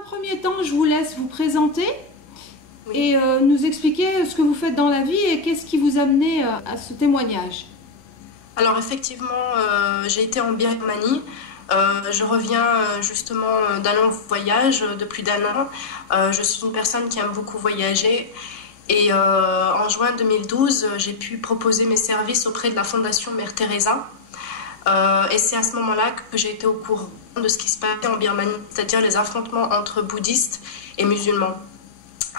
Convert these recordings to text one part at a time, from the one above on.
un premier temps, je vous laisse vous présenter Oui. et nous expliquer ce que vous faites dans la vie et qu'est-ce qui vous a amené à ce témoignage. Alors effectivement, j'ai été en Birmanie. Je reviens justement d'un long voyage de plus d'1 an. Je suis une personne qui aime beaucoup voyager. Et en juin 2012, j'ai pu proposer mes services auprès de la Fondation Mère Teresa. Et c'est à ce moment-là que j'ai été au courant de ce qui se passait en Birmanie, c'est-à-dire les affrontements entre bouddhistes et musulmans.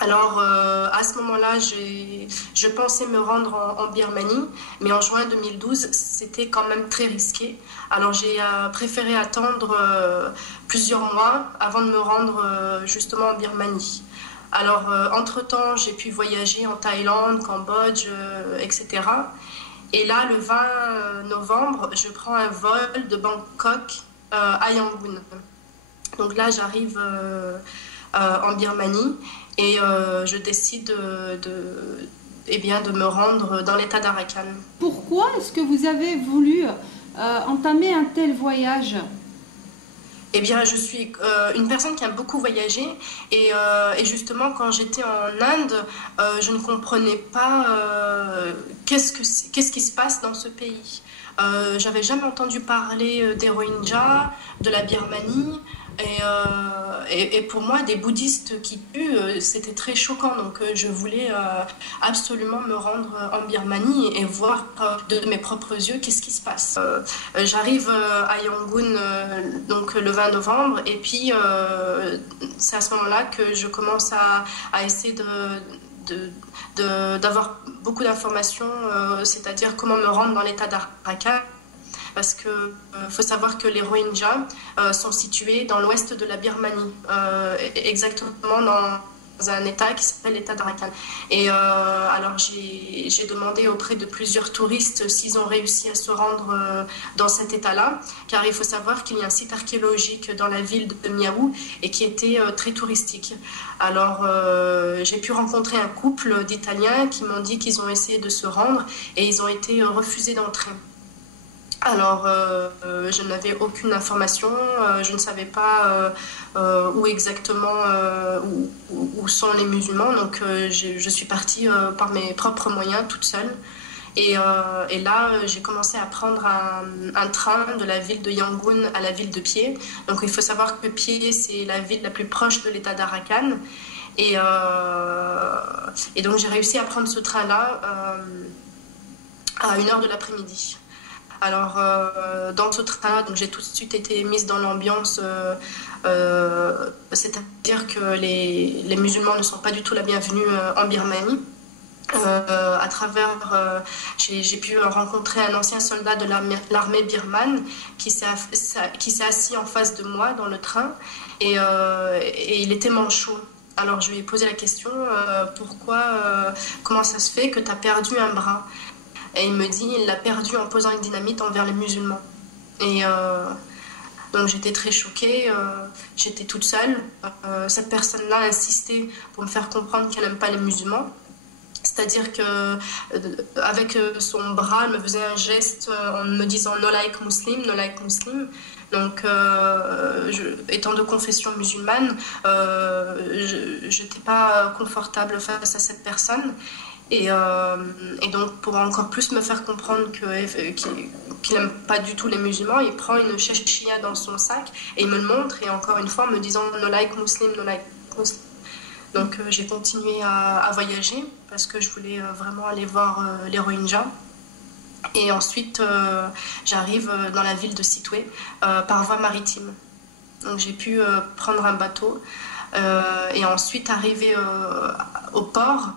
Alors, à ce moment-là, je pensais me rendre en Birmanie, mais en juin 2012, c'était quand même très risqué. Alors, j'ai préféré attendre plusieurs mois avant de me rendre justement en Birmanie. Alors, entre-temps, j'ai pu voyager en Thaïlande, Cambodge, etc. Et là, le 20 novembre, je prends un vol de Bangkok à Yangon. Donc là, j'arrive en Birmanie et je décide eh bien, de me rendre dans l'état d'Arakan. Pourquoi est-ce que vous avez voulu entamer un tel voyage ? Eh bien, je suis une personne qui aime beaucoup voyager et justement, quand j'étais en Inde, je ne comprenais pas qu'est-ce qui se passe dans ce pays. J'avais jamais entendu parler des Rohingyas, de la Birmanie et pour moi, des bouddhistes qui tuent, c'était très choquant. Donc, je voulais absolument me rendre en Birmanie et voir de mes propres yeux qu'est-ce qui se passe. J'arrive à Yangon donc le 20 novembre et puis c'est à ce moment-là que je commence à essayer d'avoir beaucoup d'informations, c'est-à-dire comment me rendre dans l'état d'Arakan. Parce qu'il faut savoir que les Rohingyas sont situés dans l'ouest de la Birmanie, exactement dans un état qui s'appelle l'état d'Arakan. Et alors j'ai demandé auprès de plusieurs touristes s'ils ont réussi à se rendre dans cet état-là, car il faut savoir qu'il y a un site archéologique dans la ville de Miaou et qui était très touristique. Alors j'ai pu rencontrer un couple d'Italiens qui m'ont dit qu'ils ont essayé de se rendre et ils ont été refusés d'entrer. Alors, je n'avais aucune information, je ne savais pas où exactement où sont les musulmans, donc je suis partie par mes propres moyens, toute seule. Et là, j'ai commencé à prendre un train de la ville de Yangon à la ville de Phie. Donc, il faut savoir que Phie, c'est la ville la plus proche de l'état d'Arakan. Et donc, j'ai réussi à prendre ce train-là à 1h de l'après-midi. Alors, dans ce train, j'ai tout de suite été mise dans l'ambiance, c'est-à-dire que les musulmans ne sont pas du tout la bienvenue en Birmanie. À travers, j'ai pu rencontrer un ancien soldat de l'armée birmane qui s'est assis en face de moi dans le train et il était manchot. Alors, je lui ai posé la question, comment ça se fait que tu as perdu un bras ? Et il me dit il l'a perdu en posant une dynamite envers les musulmans. Et donc j'étais très choquée, j'étais toute seule. Cette personne-là a insisté pour me faire comprendre qu'elle n'aime pas les musulmans. C'est-à-dire qu'avec son bras, elle me faisait un geste en me disant no like Muslim, no like Muslim. Donc, étant de confession musulmane, je n'étais pas confortable face à cette personne. Et donc, pour encore plus me faire comprendre qu'il n'aime pas du tout les musulmans, il prend une shashia dans son sac et il me le montre, et encore une fois en me disant no like Muslim, no like Muslim. Donc, j'ai continué à voyager parce que je voulais vraiment aller voir les Rohingyas. Et ensuite, j'arrive dans la ville de Sittwe par voie maritime. Donc, j'ai pu prendre un bateau et ensuite arriver au port.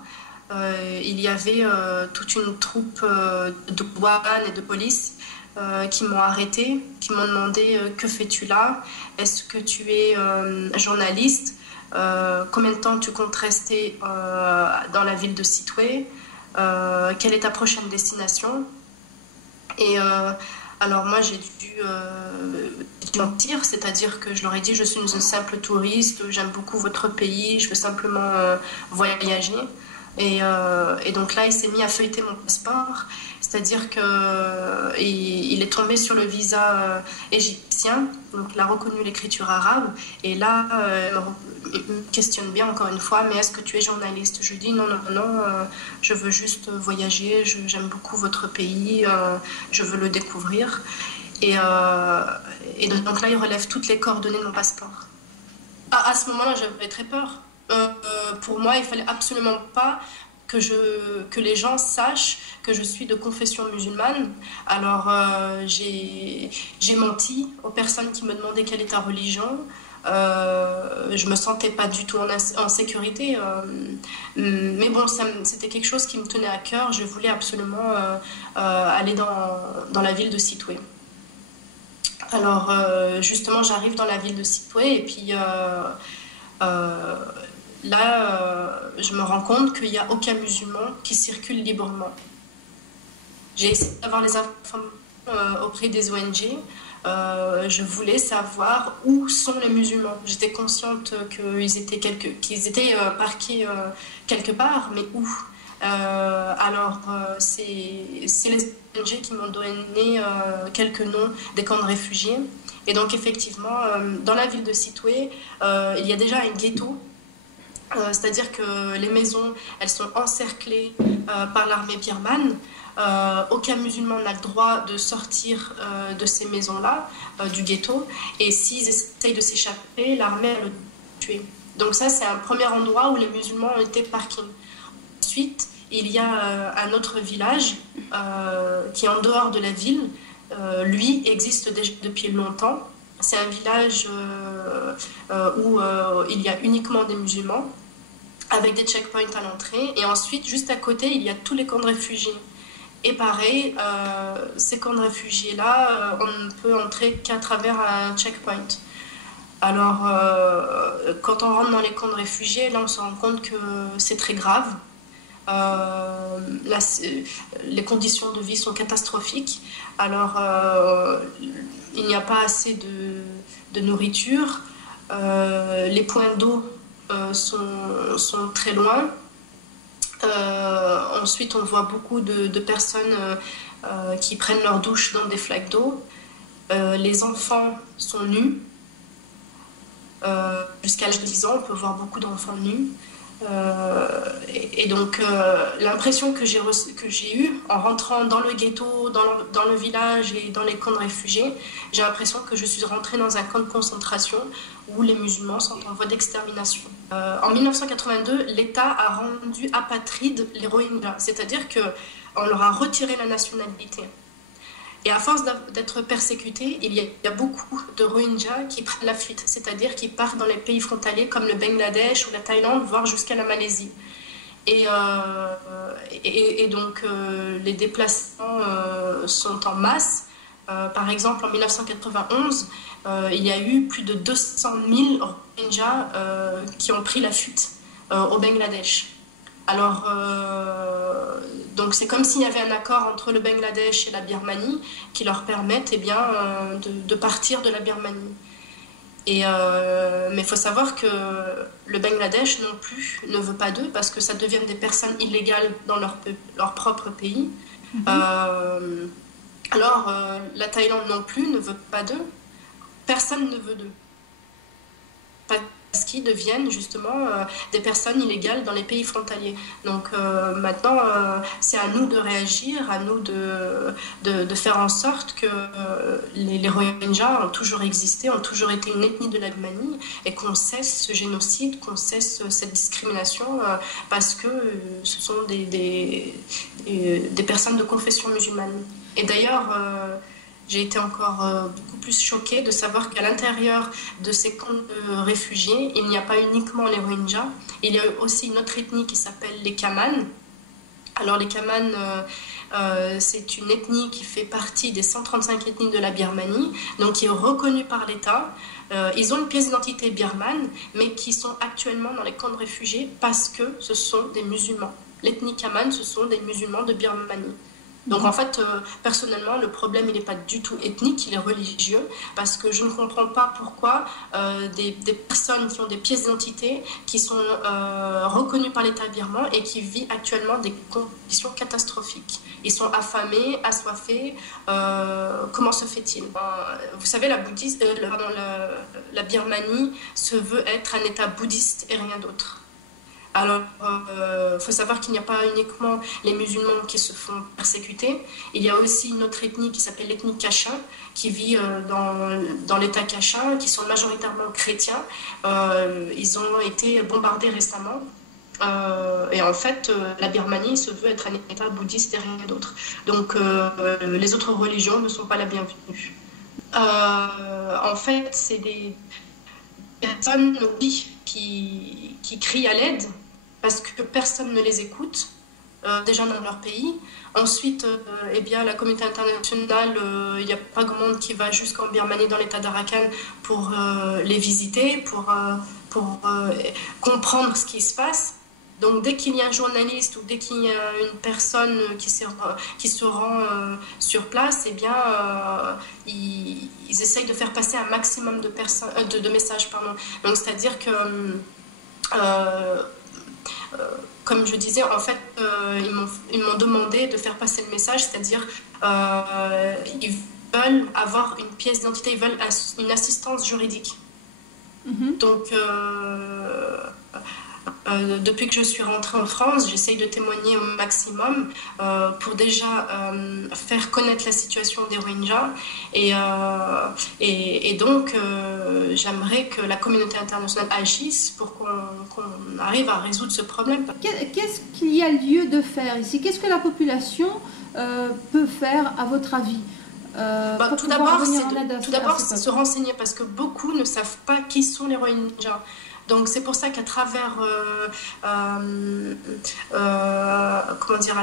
Il y avait toute une troupe de douane et de police qui m'ont arrêtée, qui m'ont demandé que fais-tu là? Est-ce que tu es journaliste? Combien de temps tu comptes rester dans la ville de Sittwe? Quelle est ta prochaine destination? Et alors moi j'ai dû mentir, c'est-à-dire que je leur ai dit je suis une simple touriste, j'aime beaucoup votre pays, je veux simplement voyager. Et donc là, il s'est mis à feuilleter mon passeport, c'est-à-dire qu'il est tombé sur le visa égyptien, donc il a reconnu l'écriture arabe, et là, il me questionne bien encore une fois, mais est-ce que tu es journaliste? Je lui dis non, non, non, je veux juste voyager, j'aime beaucoup votre pays, je veux le découvrir. Et donc là, il relève toutes les coordonnées de mon passeport. À ce moment-là, j'avais très peur. Pour moi, il fallait absolument pas que les gens sachent que je suis de confession musulmane. Alors, j'ai menti aux personnes qui me demandaient quelle est ta religion. Je me sentais pas du tout en sécurité. Mais bon, c'était quelque chose qui me tenait à cœur. Je voulais absolument aller dans la ville de Sittwe. Alors, justement, j'arrive dans la ville de Sittwe et puis là, je me rends compte qu'il n'y a aucun musulman qui circule librement. J'ai essayé d'avoir les informations auprès des ONG. Je voulais savoir où sont les musulmans. J'étais consciente qu'ils étaient parqués quelque part, mais où? Alors, c'est les ONG qui m'ont donné quelques noms des camps de réfugiés. Et donc, effectivement, dans la ville de Sittwe, il y a déjà un ghetto. C'est-à-dire que les maisons, elles sont encerclées par l'armée birmane. Aucun musulman n'a le droit de sortir de ces maisons-là, du ghetto. Et s'ils essayent de s'échapper, l'armée va le tuer. Donc ça, c'est un premier endroit où les musulmans ont été parqués. Ensuite, il y a un autre village qui est en dehors de la ville. Lui existe déjà depuis longtemps. C'est un village où il y a uniquement des musulmans, avec des checkpoints à l'entrée. Et ensuite, juste à côté, il y a tous les camps de réfugiés. Et pareil, ces camps de réfugiés-là, on ne peut entrer qu'à travers un checkpoint. Alors, quand on rentre dans les camps de réfugiés, là, on se rend compte que c'est très grave. Là, les conditions de vie sont catastrophiques. Alors, il n'y a pas assez de nourriture. Les points d'eau sont très loin. Ensuite, on voit beaucoup de personnes qui prennent leur douche dans des flaques d'eau. Les enfants sont nus. Jusqu'à l'âge de 10 ans, on peut voir beaucoup d'enfants nus. Et donc, l'impression que j'ai eue en rentrant dans le ghetto, dans le village et dans les camps de réfugiés, j'ai l'impression que je suis rentrée dans un camp de concentration où les musulmans sont en voie d'extermination. En 1982, l'État a rendu apatrides les Rohingyas, c'est-à-dire qu'on leur a retiré la nationalité. Et à force d'être persécutés, il y a beaucoup de Rohingyas qui prennent la fuite, c'est-à-dire qui partent dans les pays frontaliers comme le Bangladesh ou la Thaïlande, voire jusqu'à la Malaisie. Et donc les déplacements sont en masse. Par exemple, en 1991, il y a eu plus de 200 000 Rohingyas qui ont pris la fuite au Bangladesh. Alors, donc c'est comme s'il y avait un accord entre le Bangladesh et la Birmanie qui leur permettent de partir de la Birmanie. Mais il faut savoir que le Bangladesh non plus ne veut pas d'eux parce que ça devient des personnes illégales dans leur propre pays. Alors, la Thaïlande non plus ne veut pas d'eux. Personne ne veut d'eux. Parce qu'ils deviennent justement des personnes illégales dans les pays frontaliers. Donc maintenant, c'est à nous de réagir, à nous de faire en sorte que les Rohingyas ont toujours existé, ont toujours été une ethnie de la Birmanie et qu'on cesse ce génocide, qu'on cesse cette discrimination parce que ce sont des personnes de confession musulmane. Et d'ailleurs, j'ai été encore beaucoup plus choquée de savoir qu'à l'intérieur de ces camps de réfugiés, il n'y a pas uniquement les Rohingyas, il y a aussi une autre ethnie qui s'appelle les Kamans. Alors les Kamans, c'est une ethnie qui fait partie des 135 ethnies de la Birmanie, donc qui est reconnue par l'État. Ils ont une pièce d'identité birmane, mais qui sont actuellement dans les camps de réfugiés parce que ce sont des musulmans. L'ethnie Kaman, ce sont des musulmans de Birmanie. Donc en fait, personnellement, le problème, il n'est pas du tout ethnique, il est religieux, parce que je ne comprends pas pourquoi des personnes qui ont des pièces d'identité, qui sont reconnues par l'État birman et qui vivent actuellement des conditions catastrophiques. Ils sont affamés, assoiffés. Comment se fait-il? Vous savez, la Birmanie se veut être un État bouddhiste et rien d'autre. Alors, il faut savoir qu'il n'y a pas uniquement les musulmans qui se font persécuter. Il y a aussi une autre ethnie qui s'appelle l'ethnie Kachin, qui vit dans l'État Kachin, qui sont majoritairement chrétiens. Ils ont été bombardés récemment. Et en fait, la Birmanie se veut être un État bouddhiste et rien d'autre. Donc, les autres religions ne sont pas la bienvenue. En fait, c'est des personnes qui crient à l'aide, parce que personne ne les écoute, déjà dans leur pays. Ensuite, eh bien, la communauté internationale, il n'y a pas grand monde qui va jusqu'en Birmanie, dans l'état d'Arakan, pour les visiter, pour comprendre ce qui se passe. Donc dès qu'il y a un journaliste ou dès qu'il y a une personne qui se rend sur place, eh bien, ils essayent de faire passer un maximum de messages. Donc c'est-à-dire que... comme je disais, en fait, ils m'ont demandé de faire passer le message, c'est-à-dire ils veulent avoir une pièce d'identité, ils veulent une assistance juridique. Donc, depuis que je suis rentrée en France, j'essaye de témoigner au maximum pour déjà faire connaître la situation des Rohingyas et donc j'aimerais que la communauté internationale agisse pour qu'on arrive à résoudre ce problème. Qu'est-ce qu'il y a lieu de faire ici? Qu'est-ce que la population peut faire à votre avis? Tout d'abord, c'est se renseigner parce que beaucoup ne savent pas qui sont les Rohingyas. Donc c'est pour ça qu'à travers, à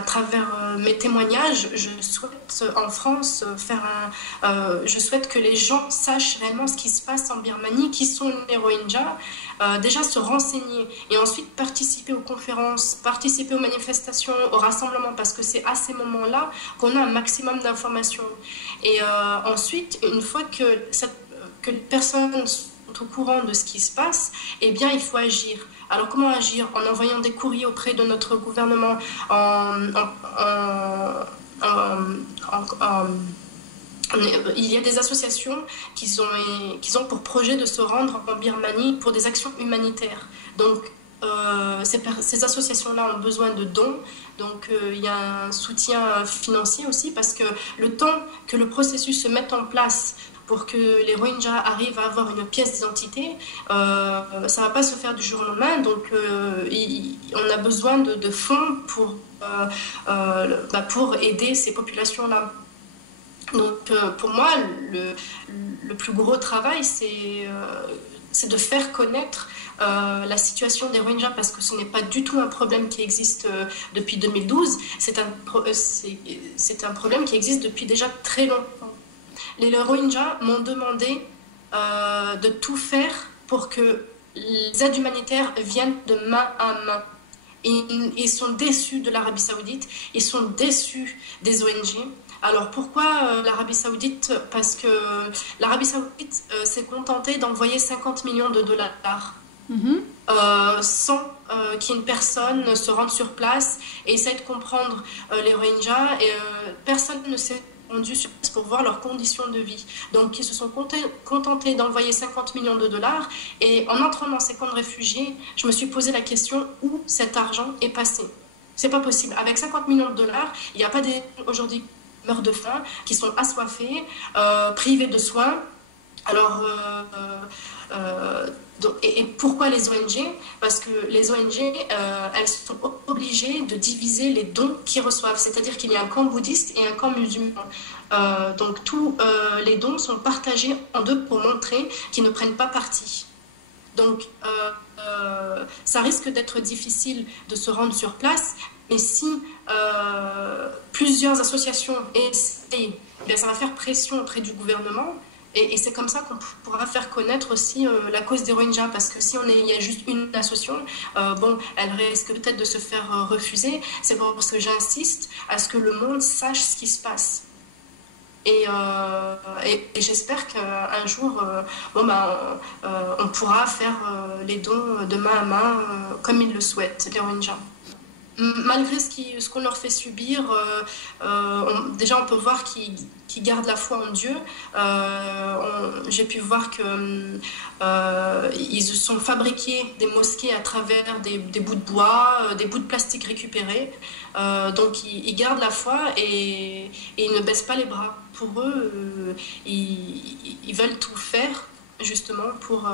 travers mes témoignages, je souhaite en France je souhaite que les gens sachent réellement ce qui se passe en Birmanie, qui sont les Rohingyas, déjà se renseigner et ensuite participer aux conférences, participer aux manifestations, aux rassemblements, parce que c'est à ces moments-là qu'on a un maximum d'informations. Et ensuite, une fois que les personnes au courant de ce qui se passe, eh bien, il faut agir. Alors, comment agir? En envoyant des courriers auprès de notre gouvernement, il y a des associations qui ont pour projet de se rendre en Birmanie pour des actions humanitaires. Donc, ces associations-là ont besoin de dons. Donc, il y a un soutien financier aussi, parce que le temps que le processus se mette en place pour que les Rohingyas arrivent à avoir une pièce d'identité, ça ne va pas se faire du jour au lendemain. Donc, on a besoin de fonds pour aider ces populations-là. Donc, pour moi, le plus gros travail, c'est de faire connaître la situation des Rohingyas, parce que ce n'est pas du tout un problème qui existe depuis 2012. C'est un problème qui existe depuis déjà très longtemps. Les Rohingyas m'ont demandé de tout faire pour que les aides humanitaires viennent de main à main. Ils sont déçus de l'Arabie Saoudite, ils sont déçus des ONG. Alors pourquoi l'Arabie Saoudite? Parce que l'Arabie Saoudite s'est contentée d'envoyer 50 millions de dollars sans qu'une personne se rende sur place et essaie de comprendre les Rohingyas. Et personne ne s'est rendu sur place pour voir leurs conditions de vie. Donc ils se sont contentés d'envoyer 50 millions de dollars. Et en entrant dans ces camps de réfugiés, je me suis posé la question où cet argent est passé. C'est pas possible. Avec 50 millions de dollars, il n'y a pas des aujourd'hui meurent de faim, qui sont assoiffés, privés de soins. Alors, et pourquoi les ONG? Parce que les ONG, elles sont obligées de diviser les dons qu'ils reçoivent. C'est-à-dire qu'il y a un camp bouddhiste et un camp musulman. Donc, tous les dons sont partagés en deux pour montrer qu'ils ne prennent pas parti. Donc, ça risque d'être difficile de se rendre sur place. Mais si plusieurs associations essayent, ça va faire pression auprès du gouvernement Et c'est comme ça qu'on pourra faire connaître aussi la cause des Rohingyas, parce que si il y a juste une association, bon, elle risque peut-être de se faire refuser. C'est pour ça que j'insiste à ce que le monde sache ce qui se passe. Et j'espère qu'un jour, on pourra faire les dons de main à main comme ils le souhaitent, les Rohingyas. Malgré ce qu'on leur fait subir, déjà on peut voir qu'ils gardent la foi en Dieu. J'ai pu voir qu'ils se sont fabriqués des mosquées à travers des bouts de bois, des bouts de plastique récupérés. Donc ils gardent la foi et ils ne baissent pas les bras. Pour eux, ils veulent tout faire justement pour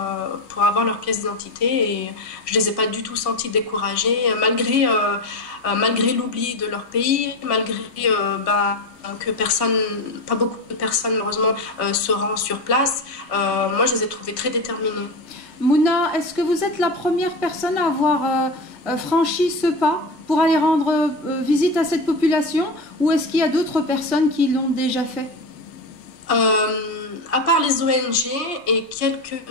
avoir leur pièce d'identité, et je les ai pas du tout sentis découragés malgré l'oubli de leur pays, malgré que pas beaucoup de personnes malheureusement se rendent sur place. Moi je les ai trouvés très déterminés. Mouna, est-ce que vous êtes la première personne à avoir franchi ce pas pour aller rendre visite à cette population, ou est-ce qu'il y a d'autres personnes qui l'ont déjà fait? À part les ONG et quelques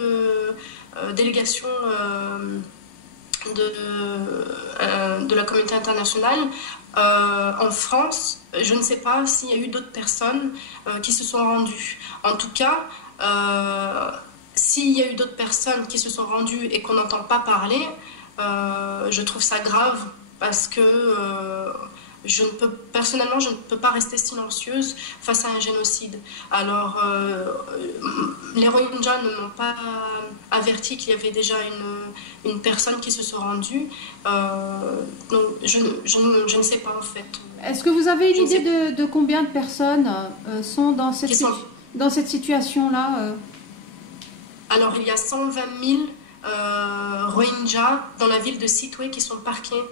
délégations de la communauté internationale, en France, je ne sais pas s'il y a eu d'autres personnes qui se sont rendues. En tout cas, s'il y a eu d'autres personnes qui se sont rendues et qu'on n'entend pas parler, je trouve ça grave, parce que personnellement, je ne peux pas rester silencieuse face à un génocide. Alors, les Rohingyas ne m'ont pas averti qu'il y avait déjà une personne qui se sont rendue. Donc, je ne sais pas en fait. Est-ce que vous avez une idée de combien de personnes sont dans cette situation-là Alors, il y a 120 000 Rohingyas dans la ville de Sittwe qui sont parqués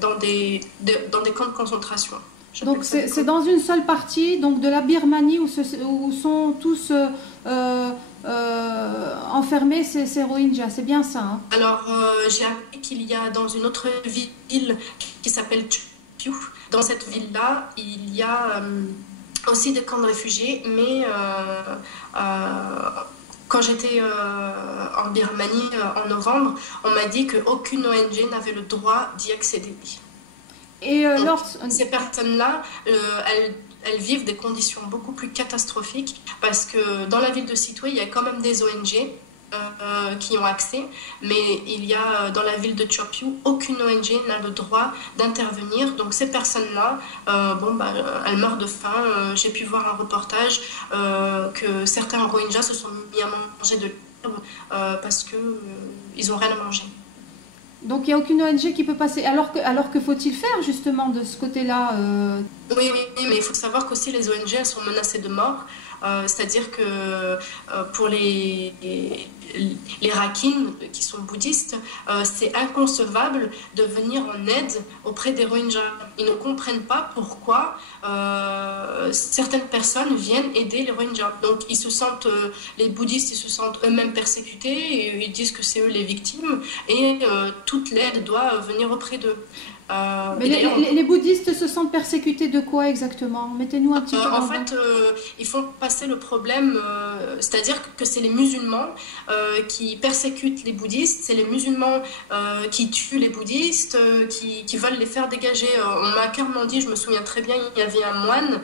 dans des camps de concentration. Donc c'est dans une seule partie donc de la Birmanie où sont tous enfermés ces Rohingyas, c'est bien ça hein? Alors j'ai appris qu'il y a dans une autre ville qui s'appelle Chopiu. Dans cette ville-là, il y a aussi des camps de réfugiés, mais quand j'étais en Birmanie en novembre, on m'a dit qu'aucune ONG n'avait le droit d'y accéder. Et ces personnes-là, elles vivent des conditions beaucoup plus catastrophiques, parce que dans la ville de Sittwe, il y a quand même des ONG qui ont accès, mais il y a dans la ville de Chopiu, aucune ONG n'a le droit d'intervenir. Donc ces personnes-là, elles meurent de faim. J'ai pu voir un reportage que certains Rohingyas se sont mis à manger de l'herbe parce qu'ils n'ont rien à manger. Donc il n'y a aucune ONG qui peut passer. Alors que faut-il faire justement de ce côté-là Oui, mais il faut savoir qu'aussi les ONG elles sont menacées de mort. C'est-à-dire que pour les Rakhines qui sont bouddhistes, c'est inconcevable de venir en aide auprès des Rohingyas. Ils ne comprennent pas pourquoi certaines personnes viennent aider les Rohingyas. Donc les bouddhistes ils se sentent eux-mêmes persécutés, et ils disent que c'est eux les victimes, et toute l'aide doit venir auprès d'eux. Mais les bouddhistes se sentent persécutés de quoi exactement? Mettez-nous un petit peu en fait, ils font passer le problème, c'est-à-dire que c'est les musulmans qui persécutent les bouddhistes, c'est les musulmans qui tuent les bouddhistes, qui veulent les faire dégager. On m'a clairement dit, je me souviens très bien, il y avait un moine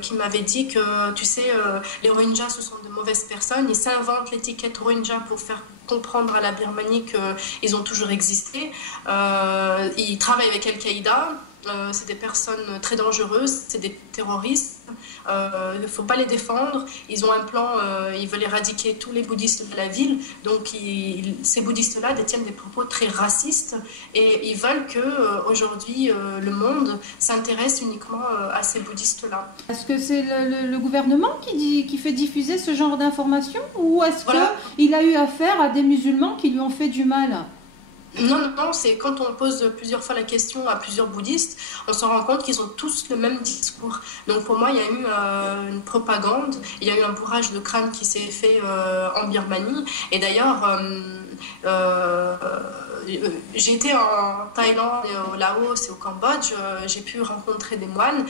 qui m'avait dit que, tu sais, les Rohingyas, ce sont de mauvaises personnes, ils s'inventent l'étiquette Rohingya pour faire comprendre à la Birmanie qu'ils ont toujours existé. Ils travaillent avec Al-Qaïda, c'est des personnes très dangereuses, c'est des terroristes, il ne faut pas les défendre. Ils ont un plan, ils veulent éradiquer tous les bouddhistes de la ville, donc ces bouddhistes-là détiennent des propos très racistes, et ils veulent qu'aujourd'hui le monde s'intéresse uniquement à ces bouddhistes-là. Est-ce que c'est le gouvernement qui fait diffuser ce genre d'informations, ou est-ce qu'il a eu affaire à des musulmans qui lui ont fait du mal? Non, c'est quand on pose plusieurs fois la question à plusieurs bouddhistes, on se rend compte qu'ils ont tous le même discours. Donc pour moi, il y a eu une propagande, il y a eu un bourrage de crâne qui s'est fait en Birmanie. Et d'ailleurs, j'ai été en Thaïlande, et au Laos et au Cambodge, j'ai pu rencontrer des moines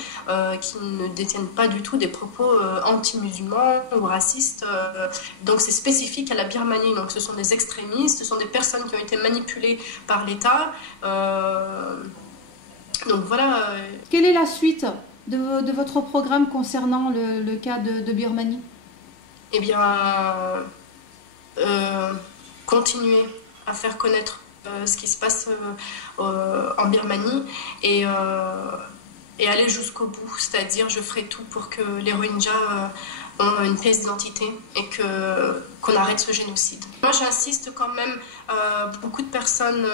qui ne détiennent pas du tout des propos anti-musulmans ou racistes. Donc c'est spécifique à la Birmanie. Donc ce sont des extrémistes, ce sont des personnes qui ont été manipulées par l'État. Donc voilà. Quelle est la suite de votre programme concernant le cas de Birmanie? Eh bien, continuer à faire connaître ce qui se passe en Birmanie et aller jusqu'au bout. C'est-à-dire, je ferai tout pour que les Rohingyas ont une pièce d'identité et qu'on arrête ce génocide. Moi, j'insiste quand même beaucoup de personnes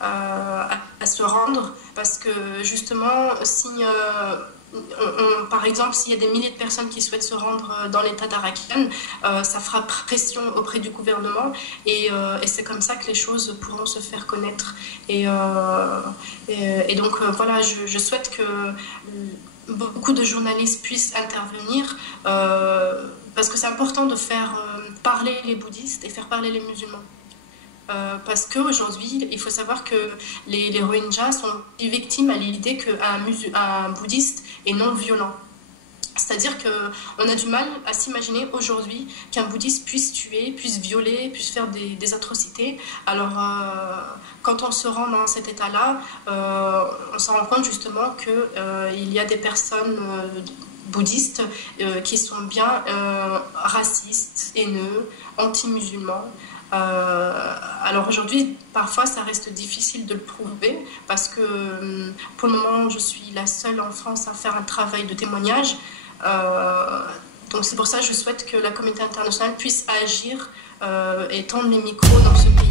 à se rendre parce que justement, si par exemple, s'il y a des milliers de personnes qui souhaitent se rendre dans l'état d'Arakan, ça fera pression auprès du gouvernement et c'est comme ça que les choses pourront se faire connaître. Et donc voilà, je souhaite que beaucoup de journalistes puissent intervenir parce que c'est important de faire parler les bouddhistes et faire parler les musulmans. Parce qu'aujourd'hui, il faut savoir que les Rohingyas sont victimes à l'idée qu'un bouddhiste est non violent. C'est-à-dire qu'on a du mal à s'imaginer aujourd'hui qu'un bouddhiste puisse tuer, puisse violer, puisse faire des atrocités. Alors, quand on se rend dans cet état-là, on se rend compte justement qu'il y a des personnes bouddhistes qui sont bien racistes, haineux, anti-musulmans. Alors aujourd'hui, parfois ça reste difficile de le prouver parce que pour le moment je suis la seule en France à faire un travail de témoignage. Donc c'est pour ça que je souhaite que la communauté internationale puisse agir et tendre les micros dans ce pays.